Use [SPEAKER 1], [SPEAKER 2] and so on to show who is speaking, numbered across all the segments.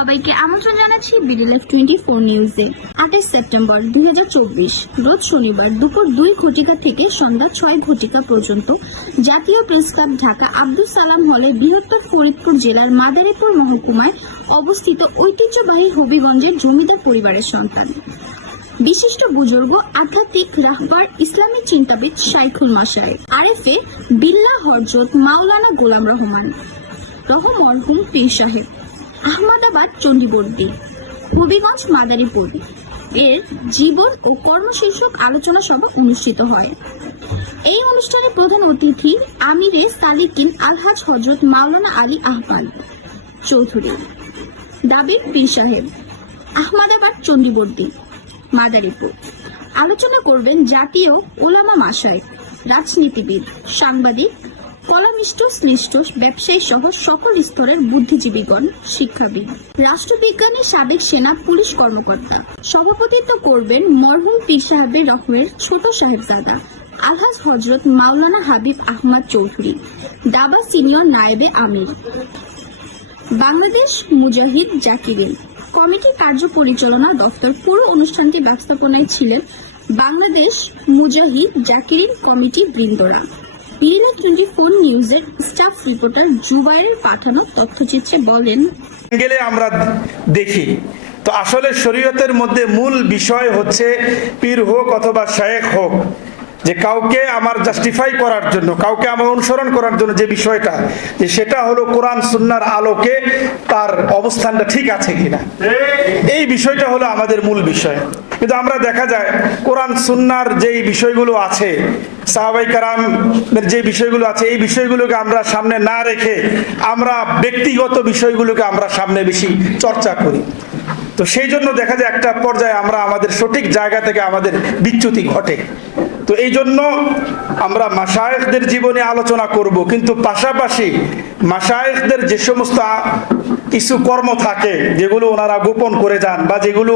[SPEAKER 1] সবাইকে আমন্ত্রণ জানাচ্ছি বিডিএফ টোয়েন্টি ফোর নিউজে। আঠাশ সেপ্টেম্বর দুই হাজার চব্বিশ, রোজ শনিবার দুপুর দুই ঘটিকা থেকে সন্ধ্যা ছয় ঘটিকা পর্যন্ত জাতীয় প্রেস ক্লাব ঢাকা আব্দুল সালাম হলে বৃহত্তর ফরিদপুর জেলার মাদারীপুর মহকুমায় অবস্থিত ঐতিহ্যবাহী হবিগঞ্জের জমিদার পরিবারের সন্তান। বিশিষ্ট বুজুর্গ আধ্যাত্মিক রাহবার ইসলামী চিন্তাবিদ শাইখুল মাসায়। আরেফে বিল্লা হরজত মাওলানা গোলাম রহমান। রহম মরহুম পীর সাহেব। আহমদাবাদ চণ্ডীবর্দী হবিগঞ্জ, মাদারীপুর। এর জীবন ও কর্মশীর্ষক আলোচনা সভা অনুষ্ঠিত হয়। এই অনুষ্ঠানে প্রধান অতিথি আমিরে সালিকিন আলহাজ হজরত মাওলানা আলী আহবাল চৌধুরী, দাবির পীর সাহেব, আহমদাবাদ চণ্ডীবর্দী মাদারীপুর। আলোচনা করবেন জাতীয় ওলামা মাসায় রাজনীতিবিদ, সাংবাদিক কলামিষ্ট শ্লিষ্ট ব্যবসায়ী সহ সকল স্তরের বুদ্ধিজীবীগণ, শিক্ষাবিদ। রাষ্ট্রবিজ্ঞানী সাবেক সেনা পুলিশ কর্মকর্তা। সভাপতিত্ব করবেন মরহুম পীর সাহেবের রহমের ছোট সাহেবজাদা আলহাজ হজরত মাওলানা হাবিব আহমদ চৌধুরী, দাবা সিনিয়র নায়েবে আমির। বাংলাদেশ মুজাহিদ জাকিরিন। কমিটি কার্য পরিচালনা দপ্তর পুরো অনুষ্ঠানটি ব্যবস্থাপনায় ছিলেন বাংলাদেশ মুজাহিদ জাকিরিন কমিটি বৃন্দরা। বিএনএ টোয়েন্টি ফোর নিউজের স্টাফ রিপোর্টার জুবাইরের পাঠানো তথ্যচিত্রে বলেন।
[SPEAKER 2] গেলে আমরা দেখি। তো আসলে শরীয়তের মধ্যে মূল বিষয় হচ্ছে পীর হোক অথবা শায়েখ হোক, যে কাউকে আমার জাস্টিফাই করার জন্য, কাউকে আমার অনুসরণ করার জন্য যে বিষয়টা, যে সেটা হলো কোরআন, সুন্নার আলোকে তার অবস্থানটা ঠিক আছে কিনা। এই বিষয়টা হলো আমাদের মূল বিষয়। কিন্তু আমরা দেখা যায়, কোরআন, সুন্নার যেই বিষয়গুলো আছে সাহাবাই কারামের যে বিষয়গুলো আছে, এই বিষয়গুলোকে আমরা সামনে না রেখে আমরা ব্যক্তিগত বিষয়গুলোকে আমরা সামনে বেশি চর্চা করি। তো সেই জন্য দেখা যায় একটা পর্যায়ে আমরা আমাদের সঠিক জায়গা থেকে আমাদের বিচ্যুতি ঘটে। তো এই জন্য আমরা মাসায়েকদের জীবনে আলোচনা করব। কিন্তু পাশাপাশি মাসায়েকদের যে সমস্ত কিছু কর্ম থাকে, যেগুলো ওনারা গোপন করে যান বা যেগুলো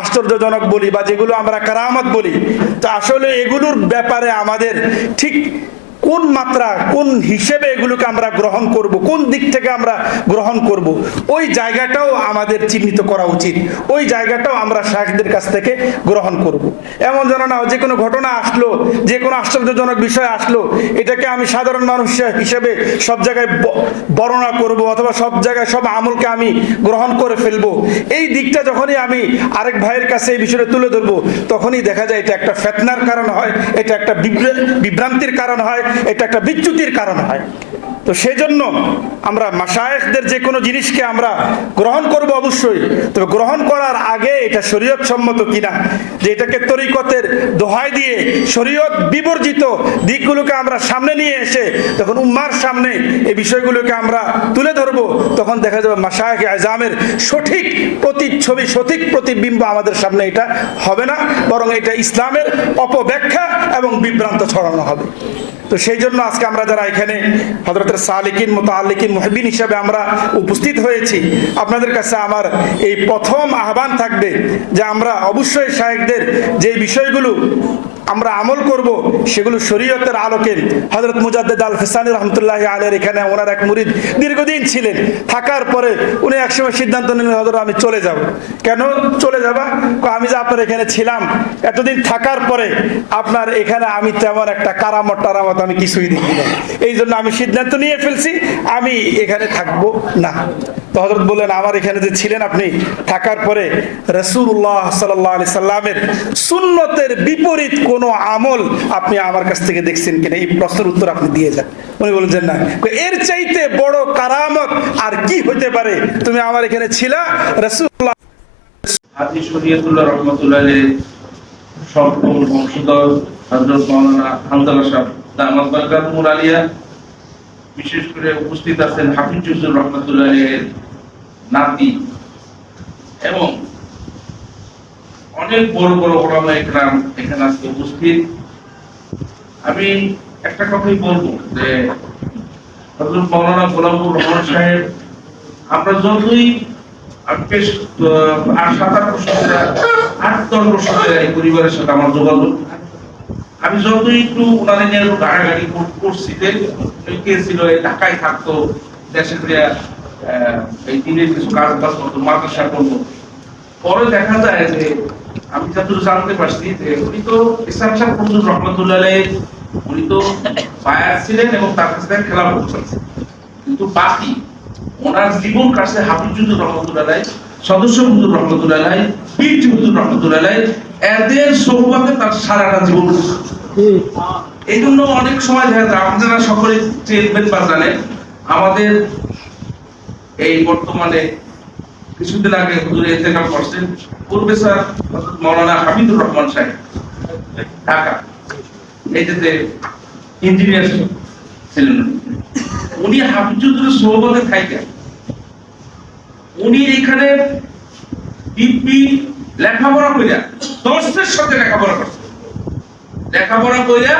[SPEAKER 2] আশ্চর্যজনক বলি বা যেগুলো আমরা কারামত বলি, তো আসলে এগুলোর ব্যাপারে আমাদের ঠিক কোন মাত্রা, কোন হিসেবে এগুলোকে আমরা গ্রহণ করব, কোন দিক থেকে আমরা গ্রহণ করব, ওই জায়গাটাও আমাদের চিহ্নিত করা উচিত ওই জায়গাটাও আমরা শাহেকদের কাছ থেকে গ্রহণ করব। এমন যেন না যে কোনো ঘটনা আসলো যে কোনো আশ্চর্যজনক বিষয় আসলো, এটাকে আমি সাধারণ মানুষ হিসেবে সব জায়গায় বর্ণনা করব অথবা সব জায়গায় সব আমলকে আমি গ্রহণ করে ফেলব এই দিকটা যখনই আমি আরেক ভাইয়ের কাছে এই বিষয়টা তুলে ধরবো, তখনই দেখা যায় এটা একটা ফেতনার কারণ হয়, এটা একটা বিভ্রা- বিভ্রান্তির কারণ হয় এটা একটা বিচ্যুতির কারণ হয়। তো সেজন্য আমরা মাসায়েকদের যে কোনো জিনিসকে আমরা গ্রহণ করব অবশ্যই। তবে গ্রহণ করার আগে এটা শরীয়ত সম্মত কিনা, যে এটাকে তরিকতের দোহাই দিয়ে শরীয়ত বিবর্জিত দিকগুলোকে আমরা সামনে নিয়ে এসে তখন উম্মার সামনে এই বিষয়গুলোকে আমরা তুলে ধরবো, তখন দেখা যাবে মাসায়েক আজামের সঠিক প্রতিচ্ছবি, সঠিক প্রতিবিম্ব আমাদের সামনে এটা হবে না, বরং এটা ইসলামের অপব্যাখ্যা এবং বিভ্রান্ত ছড়ানো হবে। তো সেই জন্য আজকে আমরা যারা এখানে হজরতের সালিকিন মোতালিকিন মহবিন হিসাবে আমরা উপস্থিত হয়েছি, আপনাদের কাছে আমার এই প্রথম আহ্বান থাকবে যে আমরা অবশ্যই শাহেকদের যে বিষয়গুলো আমরা আমল করব, সেগুলো শরীয়তের আলোকে হজরত মুজাদ্দেদ আল ফিসানি রহমতুল্লাহ আলের এখানে ওনার এক মুরিদ দীর্ঘদিন ছিলেন। থাকার পরে উনি একসময় সিদ্ধান্ত নিলেন হজরত আমি চলে যাব। কেন? চলে যাবা? আমি যে আপনার এখানে ছিলাম, এতদিন থাকার পরে আপনার এখানে আমি তেমন একটা কারামত টারামত আমি কিছুই দেখি না এই জন্য আমি সিদ্ধান্ত নিয়ে ফেলছি, আমি এখানে থাকব না। তো হজরত বললেন, আমার এখানে যে ছিলেন আপনি, থাকার পরে রসুল্লাহ সাল্লাহ আলি সাল্লামের সুন্নতের বিপরীত কোনো আমল আপনি আমার কাছ থেকে দেখছেন কিনা? এই প্রশ্নের উত্তর আপনি দিয়ে যান। উনি বলেছেন না। এর চাইতে বড় কারামত আর কি হতে পারে? তুমি আমার এখানে ছিলা রসুল্লাহ
[SPEAKER 3] বিশেষ করে উপস্থিত আছেন হাফিজুজুর রহমতুল্লাহ নাতি। এবং অনেক বড় বড় ওলামা একরাম এখানে আজকে উপস্থিত। আমি একটা কথাই বলব যে মাওলানা গোলামুর রহমান সাহেব আমরা যতই আহ, সাত আট বছর আট দশ বছর এই পরিবারের সাথে আমার যোগাযোগ। আমি যতই একটু ওনারে নিয়ে একটু গাড়াগাড়ি করছি যে কে ঢাকায় থাকতো দেশে এই দিনের কিছু কাজ বাজ করতো মাদ্রাসা করব। পরে দেখা যায় যে আমি যতটুকু জানতে পারছি যে উনি তো ইসলাম শাহ ফজলুর রহমতুল্লাহ উনি তো বায়ার ছিলেন এবং তার কাছে খেলা করছেন কিন্তু বাকি ওনার জীবন কাছে হাফিজুদ্দুর রহমতুল্লাহ সদস্য হুজুর রহমতুল্লাহ পীর হুজুর রহমতুল্লাহ এদের সৌভাগ্যে তার সারাটা জীবন এই জন্য অনেক সময় দেখা যায় আপনারা সকলে চেনবেন বা জানেন আমাদের এই বর্তমানে কিছুদিন আগে হুজুরে ইন্তেকাল করছেন। স্যার হযরত হামিদুর রহমান সাহেব, ঢাকা এই যে ইঞ্জিনিয়ার ছিলেন উনি। হাফিজুদ্দুরের সোহবতে থাকেন উনি এখানে দিব্যি লেখাপড়া কইরা, দর্শের সাথে লেখাপড়া করছেন। লেখাপড়া কইরা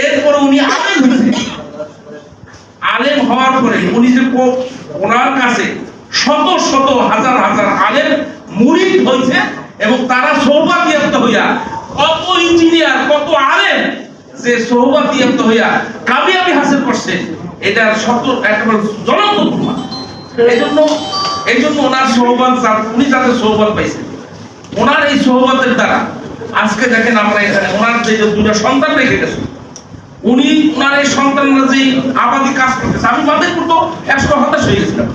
[SPEAKER 3] এরপর উনি আলেম হয়েছে আলেম হওয়ার পরে উনি যে ওনার কাছে শত শত হাজার হাজার আলেম মুরিদ হয়েছে এবং তারা সৌভাগ্যপ্ত হইয়া কত ইঞ্জিনিয়ার কত আলেম যে সৌভাগ্যপ্ত হইয়া কামিয়াবি হাসিল করছে, এটার শত একেবারে জ্বলন্ত প্রমাণ এই জন্য এই জন্য ওনার সৌভাগ্য যা- উনি যাদের সৌভাগ্য পাইছেন ওনার এই সৌভাগ্যের দ্বারা, আজকে দেখেন আমরা এখানে ওনার যে দুটো সন্তান রেখে গেছে। উনি উনার এই সন্তানরা যে আবাদি কাজ করতেছে। আমি বাদে করতো একশো হতাশ হয়ে গেছিলাম।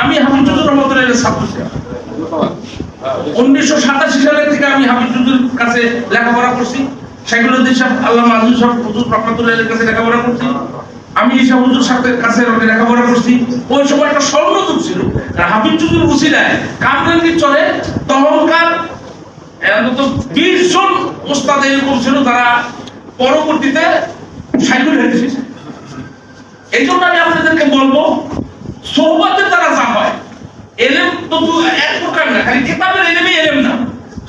[SPEAKER 3] আমি হাফিজুর রহমতুল্লাহ ছাত্র ছিলাম। উনিশশো সাতাশি সালের থেকে আমি হাফিজুর কাছে লেখাপড়া করছি। সেগুলোদের সব আল্লাহ মাজুর সব হুজুর রহমতুল্লাহের কাছে লেখাপড়া করছি। আমি ঈশা হুজুর সাথে কাছে লেখাপড়া করছি। ওই সময় একটা স্বর্ণ যুগ ছিল হাফিজুর উসিলায় কামরাঙ্গি চলে তহংকার অন্তত বিশ জন ওস্তাদ এরকম ছিল তারা পরবর্তীতে এই জন্য আমি আপনাদেরকে বলব সোহবাতের দ্বারা যা হয়, এলেম তো এক প্রকার না, খালি কেতাবের এলেমই এলেম না।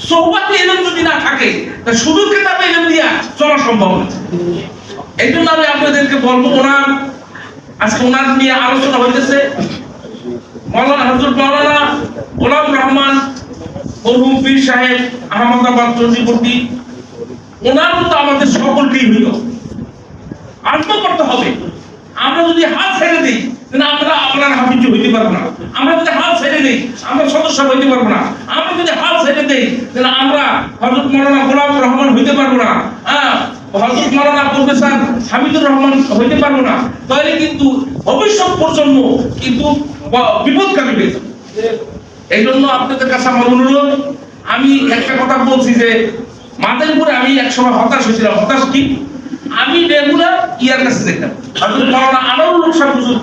[SPEAKER 3] সোহবাতে এলেম যদি না থাকে, তা শুধু কেতাবে এলেম দিয়া চলা সম্ভব না। এই জন্য আমি আপনাদেরকে বলব, ওনার আজকে ওনার নিয়ে আলোচনা হইতেছে। মৌলানা হজরত মৌলানা গোলাম রহমান, মরহুম পীর সাহেব আহমদাবাদ চণ্ডীপট্টি ওনার মতো আমাদের সকলকেই হইল। আত্ম করতে হবে। আমরা যদি হাত ছেড়ে দিই, তাহলে আমরা আপনার হাফিজ হইতে পারব না। আমরা যদি হাত ছেড়ে দিই, আমরা সদস্য হইতে পারব না। আমরা যদি হাত ছেড়ে দিই, তাহলে আমরা হযরত মাওলানা গোলাম রহমান হইতে পারব না। হ্যাঁ হযরত মাওলানা প্রফেসর হামিদুর রহমান হইতে পারব না। তাহলে কিন্তু ভবিষ্যৎ প্রজন্ম কিন্তু ব- বিপদগামী হয়ে এই জন্য আপনাদের কাছে আমার অনুরোধ, আমি একটা কথা বলছি যে, মাদারীপুরে আমি এক সময় হতাশ হয়েছিলাম। হতাশ কি? আমি রেগুলার ইয়ার কাছে যেতাম আমার লোকসান বুঝুন